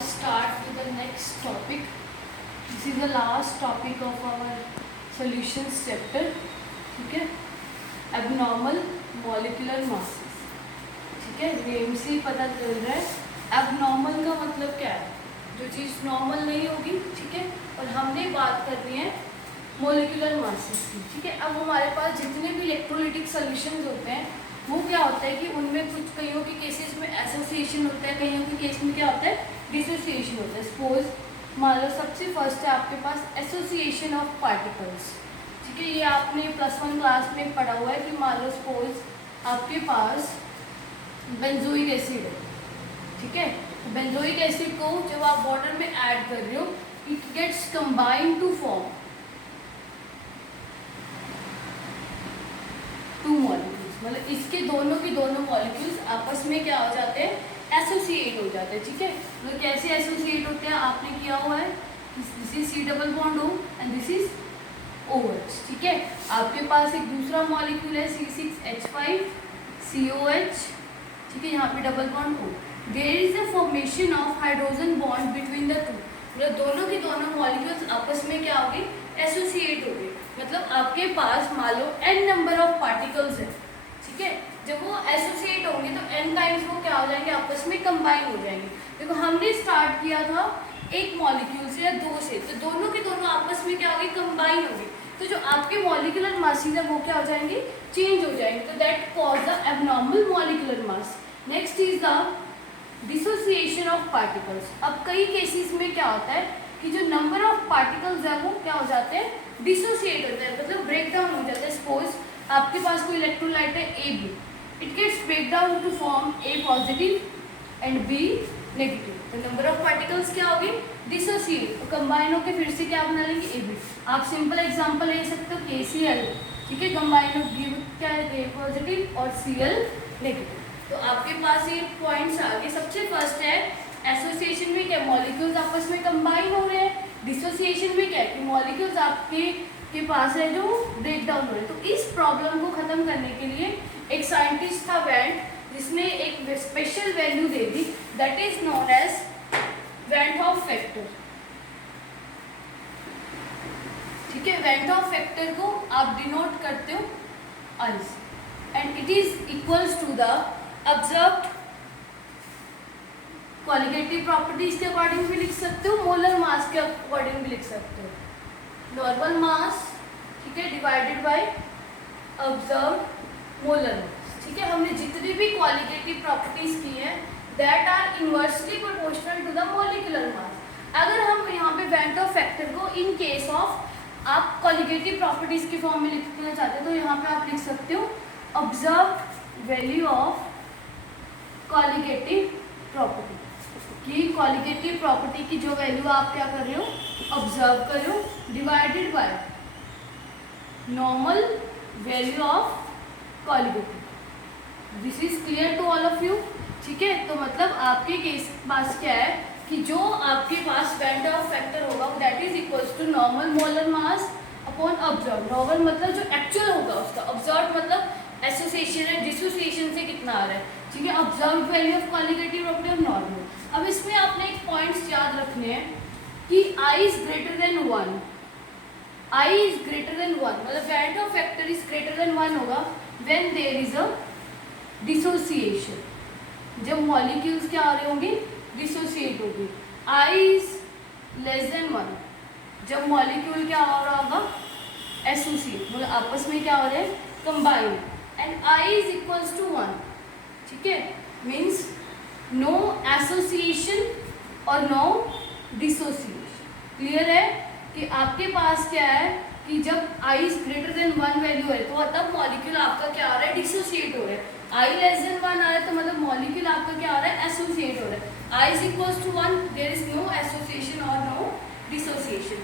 Start with the next topic. This is the last topic of our solutions chapter. ठीक है, abnormal molecular masses. ठीक है, name से ही पता चल रहा है abnormal का मतलब क्या है, जो चीज़ नॉर्मल नहीं होगी. ठीक है, और हमने बात करनी है मोलिकुलर मासेस की. ठीक है, अब हमारे पास जितने भी इलेक्ट्रोलाइटिक सॉल्यूशंस होते हैं वो क्या होता है कि उनमें कुछ कईयों के केसेस में एसोसिएशन होता है, कईयों के केस में क्या होता है डिसोसिएशन होता है. सपोज मान लो सबसे फर्स्ट है आपके पास एसोसिएशन ऑफ पार्टिकल्स. ठीक है, ये आपने +1 क्लास में पढ़ा हुआ है कि मान लो सपोज आपके पास बेंजोइक एसिड है. ठीक है, बेंजोइक एसिड को जब आप वाटर में ऐड कर रहे हो it gets combined to form two molecules. मतलब इसके दोनों के दोनों मॉलिक्यूल्स आपस में क्या हो जाते हैं, एसोसिएट हो जाते हैं. ठीक है, तो कैसे एसोसिएट होते हैं आपने किया हुआ है, this is C double bond O and this is OH. ठीक है, आपके पास एक दूसरा मॉलिक्यूल है C6H5COH. ठीक है, यहाँ पे double bond O. There is a formation of hydrogen bond between the two. मतलब दोनों के दोनों मॉलिक्यूल्स आपस में क्या हो गए, एसोसिएट हो गए. मतलब आपके पास मान लो n नंबर ऑफ पार्टिकल्स है. ठीक है, जब वो एसोसिएट होंगे तो n टाइम्स वो क्या हो जाएंगे, आपस में कंबाइन हो जाएंगे. देखो हमने स्टार्ट किया था एक मॉलिक्यूल से या दो से, तो दोनों के दोनों आपस में क्या हो गए, कंबाइन हो गए. तो जो आपके मॉलिकुलर मासेस है वो क्या हो जाएंगे, चेंज हो जाएंगे. तो that cause the abnormal molecular mass. Next is the dissociation of particles. अब कई केसेस में क्या होता है कि जो नंबर ऑफ पार्टिकल्स है वो क्या हो जाते हैं, डिसोसिएट होते हैं, मतलब ब्रेक डाउन हो जाता है. सपोज आपके पास कोई इलेक्ट्रोलाइट है AB, it gets break down to form A positive and B negative. तो नंबर ऑफ पार्टिकल्स क्या होगी, डिसोसिएट. तो कंबाइन होकर फिर से क्या बना लेंगे, AB. आप सिंपल एग्जांपल ले सकते हो KCl. ठीक है, कंबाइन हो गिव क्या है, A पॉजिटिव और Cl नेगेटिव. तो आपके पास ये पॉइंट्स आ गए. सबसे फर्स्ट है एसोसिएशन में क्या, मॉलिक्यूल्स आपस में कंबाइन हो रहे हैं. डिसोसिएशन में क्या है कि मॉलिक्यूल्स आपके पास है जो ब्रेक डाउन हो रहे हैं. तो इस प्रॉब्लम को खत्म करने के लिए एक साइंटिस्ट था वेंट, जिसने एक स्पेशल वैल्यू दे दी that is known as van't Hoff factor. ठीक है, वेंट हॉफ फैक्टर को आप डिनोट करते हो I and it is equals to the observed qualitative properties के अकॉर्डिंग भी लिख सकते हो, मोलर मास के अकॉर्डिंग भी लिख सकते हो. नॉर्मल मास, ठीक है, divided by observed molar mass. ठीक है, हमने जितनी भी क्वालिटेटिव प्रॉपर्टीज की है that are inversely proportional to the molecular mass. अगर हम यहाँ पे वेंट ऑफ फैक्टर को इन केस ऑफ आप क्वालिटेटिव प्रॉपर्टीज के फॉर्म में लिखना चाहते हो तो यहाँ पे आप लिख सकते हो observed value of qualitative property. कि क्वालिटेटिव प्रॉपर्टी की जो वैल्यू आप क्या कर रहे हो, ऑब्जर्व कर रहे हो, divided by normal value of qualitative. This is clear to all of you. ठीक है, तो मतलब आपके केस पास क्या है कि जो आपके पास वेंट ऑफ फैक्टर होगा that is equals to normal molar mass upon observe. Normal मतलब जो एक्चुअल होगा उसका, ऑब्जर्व मतलब एसोसिएशन है, डिसोसिएशन से कितना आ रहा है. ठीक है, observe value of qualitative property और नॉर्मल. अब इसमें आपने एक पॉइंट्स याद रखने हैं कि I is greater than 1. I is greater than 1 मतलब van't Hoff factor is greater than 1 होगा when there is a dissociation. जब मॉलिक्यूल्स क्या आ रहे होंगे, डिसोसिएट होंगे. I इज लेस देन 1 जब मॉलिक्यूल क्या हो रहा होगा, एसोसिएट मतलब आपस में क्या हो रहे हैं, combine. And I is equals to 1. ठीक है, मीन्स नो एसोसिएशन और नो डिसोसिएशन. क्लियर है कि आपके पास क्या है कि जब I is greater than 1 value है तो तब मॉलिक्यूल आपका क्या आ रहा है, डिसोसिएट हो रहा है. I लेस देन 1 आ रहा है तो मतलब मॉलिक्यूल आपका क्या आ रहा है, एसोसिएट हो रहा है. I is equals to 1 there is no association और नो डिसोसिएशन.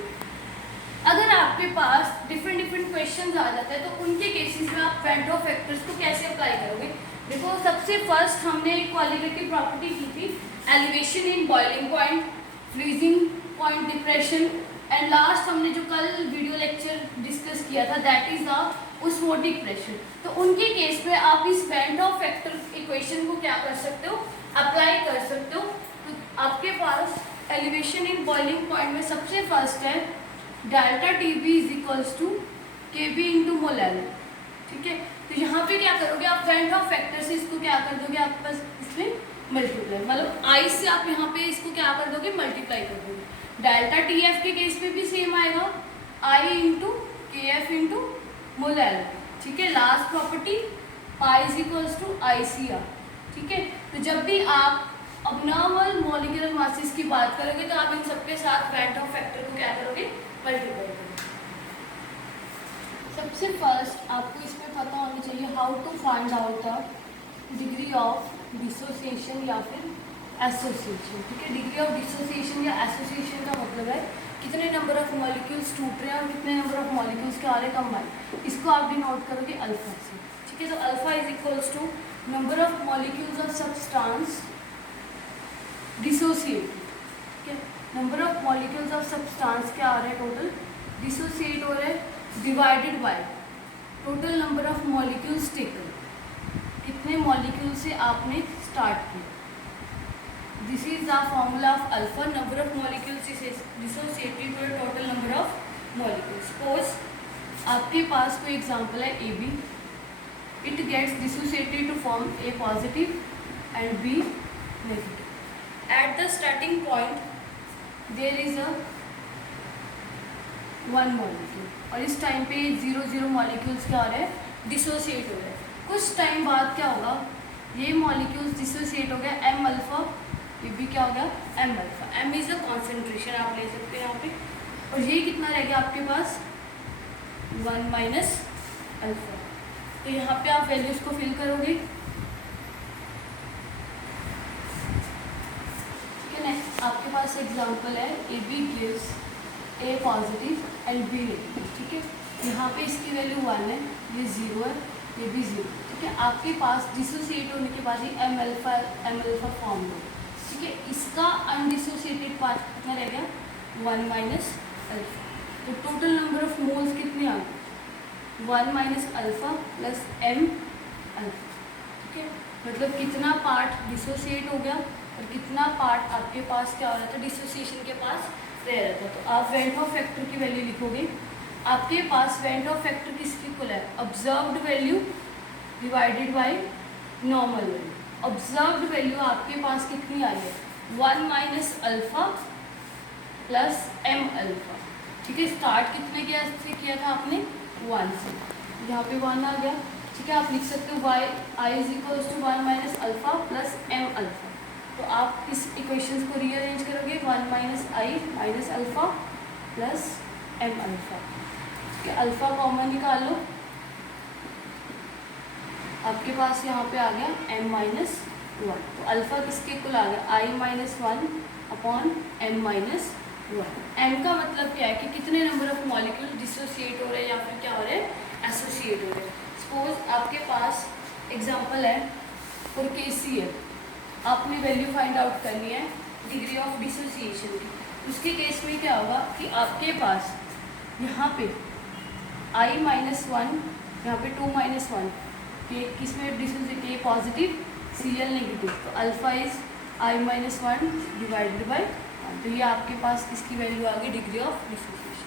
अगर आपके पास डिफरेंट क्वेश्चंस आ जाते हैं तो उनके केसेस में आप वेंट ऑफ फैक्टर्स को कैसे अप्लाई करोगे. देखो सबसे फर्स्ट हमने एक क्वालिटेटिव प्रॉपर्टी की थी elevation in boiling point, freezing point, depression and last हमने जो कल वीडियो लेक्चर डिस्कस किया था that is the osmotic pressure. तो उनके केस में आप इस वेंट ऑफ फैक्टर इक्वेशन को क्या कर सकते हो, अप्लाई कर सकते हो. तो आपके पास एलिवेशन इन बॉइलिंग पॉइंट में सबसे फर्स्ट है delta T B is equals to K B into molal, ठीक है। तो यहाँ पे क्या करोगे आप, वेंट ऑफ फैक्टर से इसको क्या कर दोगे, आपके पास इसमें मल्टीप्लाई, मतलब आई से आप यहाँ पे इसको क्या कर दोगे, मल्टीप्लाई कर दोगे। डेल्टा टी एफ के केस में भी सेम आएगा, I into K F into molal, ठीक है। Last property pi is equals to I C R, ठीक है। तो जब भी आप अबनॉर्मल मॉलिक्यूलर मासेस की बात करोगे तो आप इन सबके साथ वेंट ऑफ फैक्टर को क्या करोगे, मल्टीप्लाई करोगे। सबसे फर्स्ट आपको इसमें पता होना चाहिए how to find out the degree of dissociation या फिर एसोसिएशन, ठीक है। डिग्री ऑफ डिसोसिएशन या एसोसिएशन का मतलब है कितने नंबर ऑफ मॉलिक्यूल्स टूट रहे हैं और कितने नंबर ऑफ मॉलिक्यूल्स के आ रहे हैं कंबाइन, इसको आप डिनोट करोगे अल्फा से, ठीक है। तो alpha is equals to number of molecules of substance dissociate, ठीक है। Number of molecules of substance क्या आ रहे हैं, टोटल डिसोसिएट हो रहे हैं, divided by total number of molecules taken, कितने मॉलिक्यूल से आपने स्टार्ट किया। This is the formula of alpha, number of molecules dissociated by total number of molecules. Suppose आपके पास कोई एग्जांपल है A B, it gets dissociated to form A positive and B negative. At the starting point there is a one molecule और इस time पे 0 molecules क्या हो रहे हैं, डिसोसिएट हो रहे हैं। कुछ टाइम बाद क्या होगा, ये मॉलिक्यूल्स डिसोसिएट हो गया एम अल्फा, ये भी क्या हो गया M alpha. M is a concentration आप ले सकते हैं यहाँ पे, और ये कितना रह गया आपके पास 1 माइनस अल्फा। तो यहाँ पे आप वैल्यूज को फिल करोगे, आपके पास एग्जांपल है A B gives A positive and B negative, ठीक है। यहाँ पे इसकी वैल्यू 1 है, ये 0 है, ये भी 0, ठीक है। आपके पास डिसोसिएट होने के बाद ही एम अल्फा फॉर्म हो, ठीक है। इसका अनडिसोसिएटेड पार्ट कितना रह गया 1 माइनस अल्फा। तो टोटल नंबर ऑफ मोल्स कितने आ गए 1 minus alpha plus M alpha, ठीक है। मतलब कितना पार्ट डिसोसिएट हो गया और कितना पार्ट आपके पास क्या हो रहा था, डिसोसिएशन के पास रह रहा था। तो आप वेंट ऑफ फैक्टर की वैल्यू लिखोगे, आपके पास वेंट ऑफ फैक्टर किसकी इक्वल है, observed value divided by normal value. Observed value आपके पास कितनी आई है 1 minus alpha plus M alpha, ठीक है। स्टार्ट कितने से किया था आपने 1 से, यहाँ पे 1 आ गया, ठीक है। आप लिख सकते हो y i is equals to 1 minus alpha plus M alpha. तो आप इस इक्वेशंस को रीअरेंज करोगे 1 minus i minus alpha plus M alpha, ठीक है। अल्फा कॉमन निकाल लो, आपके पास यहाँ पे आ गया एम माइनस 1। तो अल्फा किसके इक्वल आ गया i minus 1 upon m minus 1। M का मतलब क्या है कि कितने नंबर ऑफ मॉलिक्यूल डिसोसिएट हो रहे हैं या फिर क्या हो रहे हैं एसोसिएट हो रहे हैं। सपोज आपके पास एग्जांपल है फॉर KCl, आपने वैल्यू फाइंड आउट करनी है डिग्री ऑफ डिसोसिएशन की। उसके केस में क्या होगा कि आपके पास यहाँ पे आई माइनस 1, यहाँ पे 2 माइनस 1 के किस में डिसोसिएट के पॉजिटिव Cl नेगेटिव, तो alpha is I minus 1 divided by 1। तो ये आपके पास किसकी वैल्यू आ गई डिग्री ऑफ डिसोसिएशन।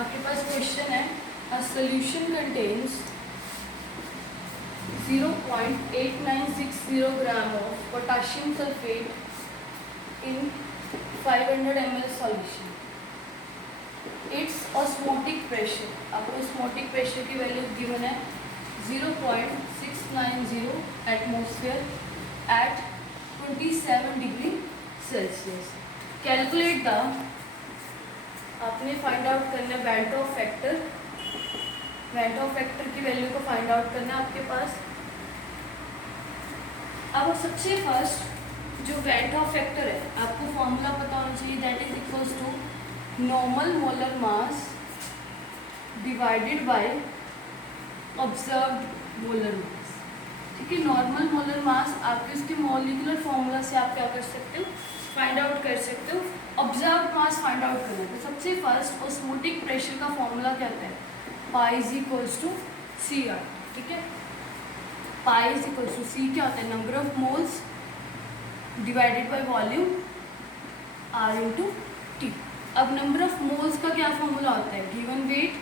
आपके पास क्वेश्चन है a solution contains 0.8960 gram of potassium sulphate in 500 ml solution. Its osmotic pressure, आपको ऑस्मोटिक प्रेशर की वैल्यू गिवन है 0.690 atmosphere at 27 degree Celsius. Calculate the, आपने फाइंड आउट करना है van't Hoff factor. Van't Hoff factor की value को find out करना है आपके पास। अब सबसे फर्स्ट जो वेंट ऑफ फैक्टर है आपको फॉर्मूला पता होना चाहिए, that is equals to normal molar mass divided by observed molar mass, ठीक है। नॉर्मल मोलर मास आपके उसके मॉलिक्यूलर फॉर्मूला से आप क्या कर सकते हो फाइंड आउट कर सकते हो, ऑब्जर्व्ड मास फाइंड आउट करना है। तो सबसे फर्स्ट ऑस्मोटिक प्रेशर का फॉर्मूला क्या होता है pi is equals to CR, ठीक है। Pi is equal to C क्या होता है, number of moles divided by volume R into T. अब नंबर ऑफ मोल्स का क्या फॉर्मूला होता है, given weight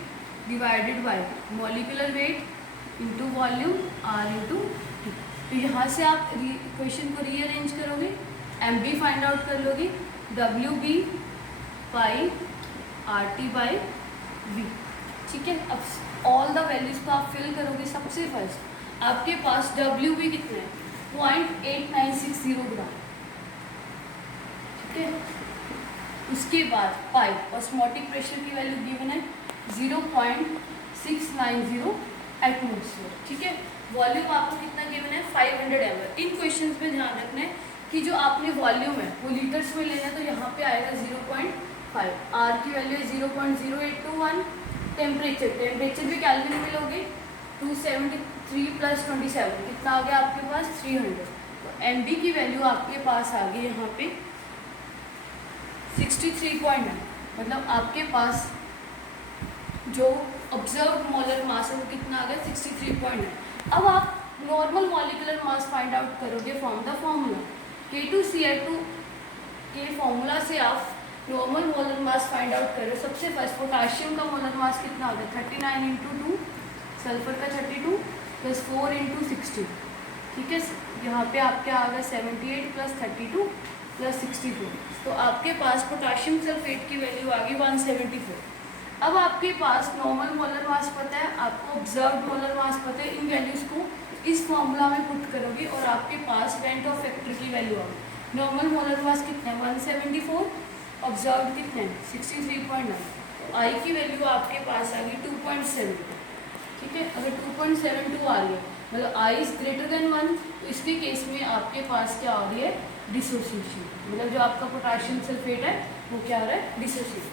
divided by molecular weight into volume R into T. तो यहाँ से आप इक्वेशन को रीअरेंज करोगे, एम बी फाइंड आउट कर लोगे, W B pi R T by V. ठीक है, अब ऑल द वैल्यूज को आप फिल करोगे। सबसे फर्स्ट आपके पास डब्ल्यू बी कितना है, 0.8960 ग्राम। ठीक है, उसके बाद पाई ऑस्मोटिक प्रेशर की वैल्यू गिवन है 0.690 एटमोसफेयर। ठीक है, वॉल्यूम आपको कितना गिवन है 500 ml। इन क्वेश्चंस पे ध्यान रखना है कि जो आपने वॉल्यूम है वो लीटर्स में लेना है, तो यहाँ पे आएगा 0.5। आर की वैल्यू है 0.0821। टेम्परेचर भी कैल्विन में लोगे, 273 + 27 कितना आ गया आपके पास 300। तो एम बी की वैल्यू आपके पास आ गई यहाँ पे 63.9। मतलब आपके पास जो ऑब्जर्व मोलर मास है वो कितना आ गया 63.9। अब आप normal molecular mass find out करोगे फ्रॉम द फॉर्मूला K2Cl2 के फॉर्मूला से आप normal molar mass find out करो। सबसे फर्स्ट पोटाशियम का मोलर मास कितना होता है 39 × 2, सल्फर का 32 + 4 × 60। ठीक है, यहाँ पे आपके आ गया 78 + 32 + 64। तो आपके पास पोटाशियम सल्फेट की वैल्यू आ गई 174। अब आपके पास नॉर्मल मोलर मास पता है, आपको ऑब्जर्व्ड मोलर मास पता है। इन वैल्यूज़ को इस फॉर्मूला में पुट करोगे और आपके पास वेंट ऑफ फैक्टर की वैल्यू आ गई। नॉर्मल मोलर मास कितना है 174, ऑब्जर्व्ड कितने हैं 63.9। तो आई की वैल्यू आपके पास आ गई 2.72। ठीक है, अगर 2.72 आ गया मतलब आई इज ग्रेटर देन 1, तो इसके केस में आपके पास क्या आ रही है डिसोसिएशन। मतलब जो आपका पोटाशियम सल्फेट है वो क्या हो रहा है डिसोसिएट।